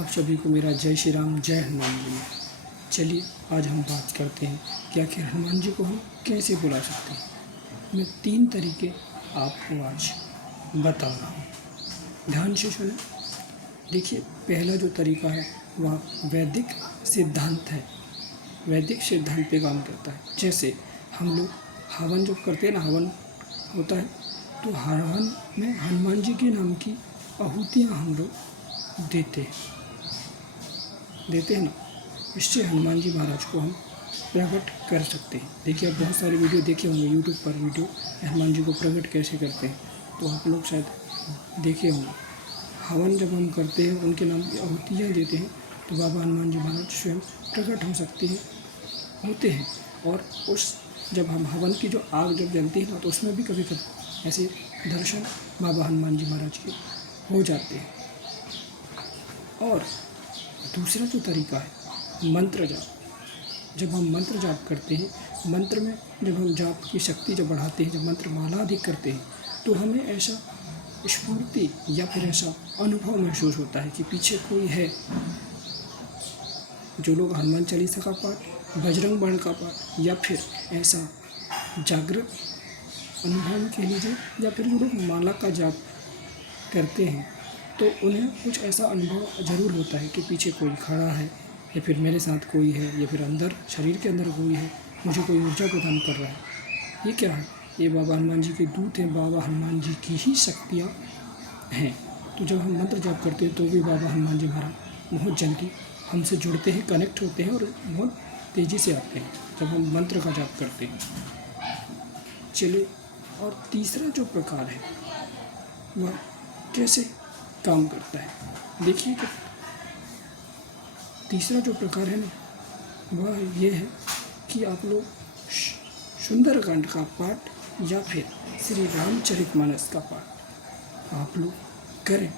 आप सभी को मेरा जय श्री राम, जय हनुमान जी। चलिए आज हम बात करते हैं कि आखिर हनुमान जी को हम कैसे बुला सकते हैं। मैं 3 तरीके आपको आज बता रहा हूँ, ध्यान से सुनें। देखिए, पहला जो तरीका है वह वैदिक सिद्धांत है, वैदिक सिद्धांत पे काम करता है। जैसे हम लोग हवन जब करते हैं ना, हवन होता है तो हवन में हनुमान जी के नाम की आहुतियाँ हम लोग देते हैं ना। इससे हनुमान जी महाराज को हम प्रकट कर सकते हैं। देखिए, आप बहुत सारे वीडियो देखे होंगे यूट्यूब पर, वीडियो हनुमान जी को प्रकट कैसे करते हैं, तो आप लोग शायद देखे होंगे। हवन जब हम करते हैं, उनके नाम की आहुतियाँ देते हैं, तो बाबा हनुमान जी महाराज स्वयं प्रकट हो सकते हैं, होते हैं। और उस जब हम हवन की जो आग जब जलती है ना, तो उसमें भी कभी कभी ऐसे दर्शन बाबा हनुमान जी महाराज के हो जाते हैं। और दूसरा जो तरीका है मंत्र जाप। जब हम मंत्र जाप करते हैं, मंत्र में जब हम जाप की शक्ति जब बढ़ाते हैं, जब मंत्र माला अधिक करते हैं, तो हमें ऐसा स्फूर्ति या फिर ऐसा अनुभव महसूस होता है कि पीछे कोई है। जो लोग हनुमान चालीसा का पाठ, बजरंग बाण का पाठ या फिर ऐसा जागृत अनुभव के लीजिए, या फिर जो लोग माला का जाप करते हैं, तो उन्हें कुछ ऐसा अनुभव ज़रूर होता है कि पीछे कोई खड़ा है, या फिर मेरे साथ कोई है, या फिर अंदर शरीर के अंदर कोई है, मुझे कोई ऊर्जा प्रदान कर रहा है। ये क्या है? ये बाबा हनुमान जी के दूत हैं, बाबा हनुमान जी की ही शक्तियाँ हैं। तो जब हम मंत्र जाप करते हैं तो भी बाबा हनुमान जी महाराज बहुत जल्दी हमसे जुड़ते हैं, कनेक्ट होते हैं और बहुत तेज़ी से आते हैं जब हम मंत्र का जाप करते हैं। चलिए, और तीसरा जो प्रकार है वह कैसे काम करता है। देखिए कि तीसरा जो प्रकार है ना, वह ये है कि आप लोग सुंदरकांड का पाठ या फिर श्री रामचरितमानस का पाठ आप लोग करें,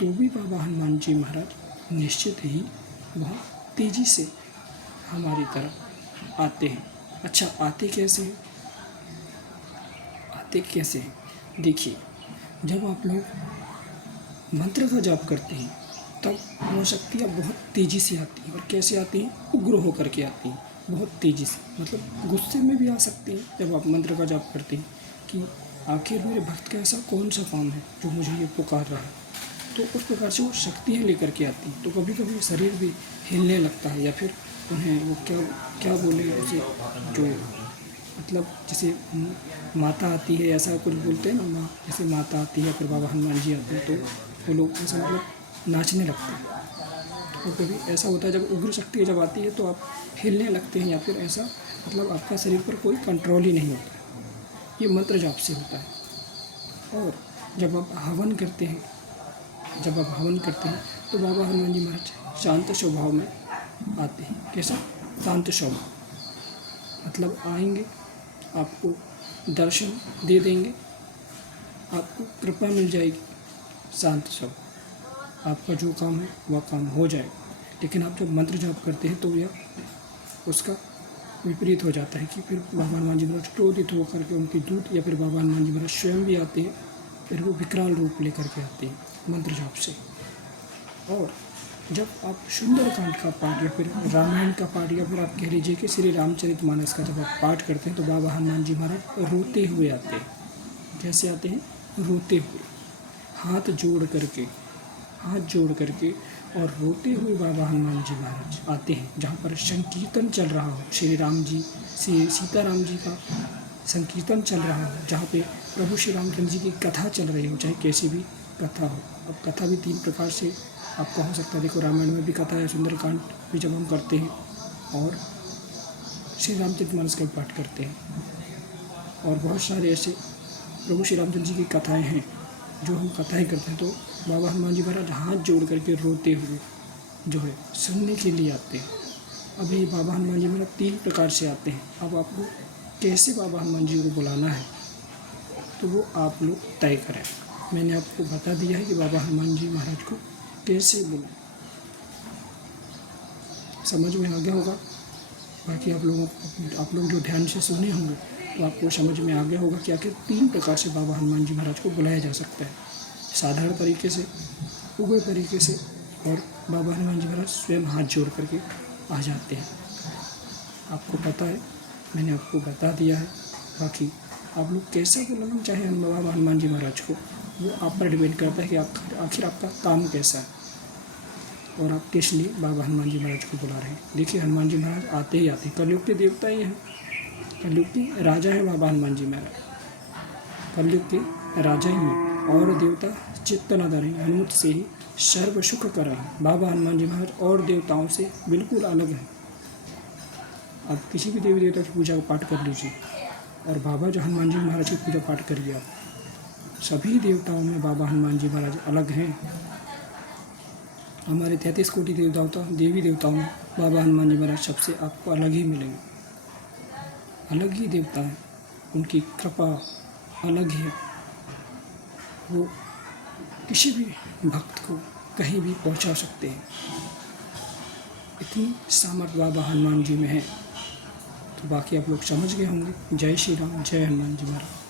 तो भी बाबा हनुमान जी महाराज निश्चित ही वह तेज़ी से हमारी तरफ आते हैं। अच्छा, आते कैसे हैं? देखिए, जब आप लोग मंत्र का जाप करते हैं तब वह शक्तियाँ बहुत तेज़ी से आती हैं। और कैसे आती हैं? उग्र होकर के आती हैं, बहुत तेज़ी से। मतलब गुस्से में भी आ सकती हैं जब आप मंत्र का जाप करते हैं कि आखिर मेरे भक्त का ऐसा कौन सा काम है जो मुझे ये पुकार रहा है। तो उस प्रकार से वो शक्तियाँ लेकर के आती हैं। तो कभी कभी शरीर भी हिलने लगता है, या फिर उन्हें वो क्या बोले उसे, जो मतलब जैसे माता आती है ऐसा कुछ बोलते हैं ना, माँ जैसे माता आती है, फिर बाबा हनुमान जी आते हैं, तो वो लोग ऐसा मतलब नाचने लगते हैं। और कभी ऐसा होता है जब उग्र शक्ति जब आती है तो आप हिलने लगते हैं, या फिर ऐसा मतलब आपका शरीर पर कोई कंट्रोल ही नहीं होता है। ये मंत्र जाप से होता है। और जब आप हवन करते हैं तो बाबा हनुमान जी महाराज शांत स्वभाव में आते हैं। कैसा? शांत स्वभाव, मतलब आएंगे, आपको दर्शन दे देंगे, आपको कृपा मिल जाएगी, शांत स्वभाव, आपका जो काम है वह काम हो जाएगा। लेकिन आप जब मंत्र जाप करते हैं तो यह उसका विपरीत हो जाता है कि फिर बाबा हनुमान जी महाराज क्रोधित होकर के उनके दूत या फिर बाबा हनुमान जी महाराज स्वयं भी आते हैं, फिर वो विकराल रूप लेकर के आते हैं मंत्र जाप से। और जब आप सुंदरकांड का पाठ या फिर रामायण का पाठ या फिर आप कह लीजिए कि श्री रामचरितमानस का जब आप पाठ करते हैं, तो बाबा हनुमान जी महाराज रोते हुए आते हैं। कैसे आते हैं? रोते हुए, हाथ जोड़ करके और रोते हुए बाबा हनुमान जी महाराज आते हैं। जहाँ पर संकीर्तन चल रहा हो, श्री राम जी से सीताराम जी का संकीर्तन चल रहा हो, जहाँ पे प्रभु श्री रामचंद्र जी की कथा चल रही हो, चाहे कैसी भी कथा हो। अब कथा भी 3 प्रकार से आपका हो सकता है। देखो, रामायण में भी कथा है, सुंदरकांड भी जब हम करते हैं, और श्री रामचरितमानस का पाठ करते हैं, और बहुत सारे ऐसे प्रभु श्री रामचंद्र जी की कथाएं हैं जो हम कथाएं करते हैं। तो बाबा हनुमान जी महाराज हाथ जोड़ करके रोते हुए जो है सुनने के लिए आते हैं। अब ये बाबा हनुमान जी महाराज 3 प्रकार से आते हैं। अब आपको कैसे बाबा हनुमान जी को बुलाना है तो वो आप लोग तय करें। मैंने आपको बता दिया है कि बाबा हनुमान जी महाराज को कैसे बुलाएं, समझ में आ गया होगा। बाकी आप लोग जो ध्यान से सुने होंगे तो आपको समझ में आ गया होगा कि आखिर 3 प्रकार से बाबा हनुमान जी महाराज को बुलाया जा सकता है। साधारण तरीके से, उग्र तरीके से और बाबा हनुमान जी महाराज स्वयं हाथ जोड़ करके आ जाते हैं। आपको पता है, मैंने आपको बता दिया है। बाकी आप लोग कैसा बुलाना चाहे बाबा हनुमान जी महाराज को, वो आप पर डिपेंड करता है कि आखिर आपका काम कैसा है और आप किस लिए बाबा हनुमान जी महाराज को बुला रहे हैं। देखिए, हनुमान जी महाराज आते ही आते, कलयुग के देवता ही हैं, कलयुग के राजा हैं बाबा हनुमान जी महाराज, कलयुग के राजा ही हैं और देवता चित्त न धरें, हनुमत से ही सर्व सुख कराएं। बाबा हनुमान जी महाराज और देवताओं से बिल्कुल अलग हैं। आप किसी भी देवी देवता की पूजा पाठ कर लीजिए और बाबा जो हनुमान जी महाराज की पूजा पाठ करिए आप, सभी देवताओं में बाबा हनुमान जी महाराज अलग हैं। हमारे 33 कोटि देवी देवताओं में बाबा हनुमान जी महाराज सबसे आपको अलग ही मिलेंगे, अलग ही देवता हैं, उनकी कृपा अलग है। वो किसी भी भक्त को कहीं भी पहुंचा सकते हैं, इतनी सामर्थ बाबा हनुमान जी में है। तो बाकी आप लोग समझ गए होंगे। जय श्री राम, जय हनुमान जी महाराज।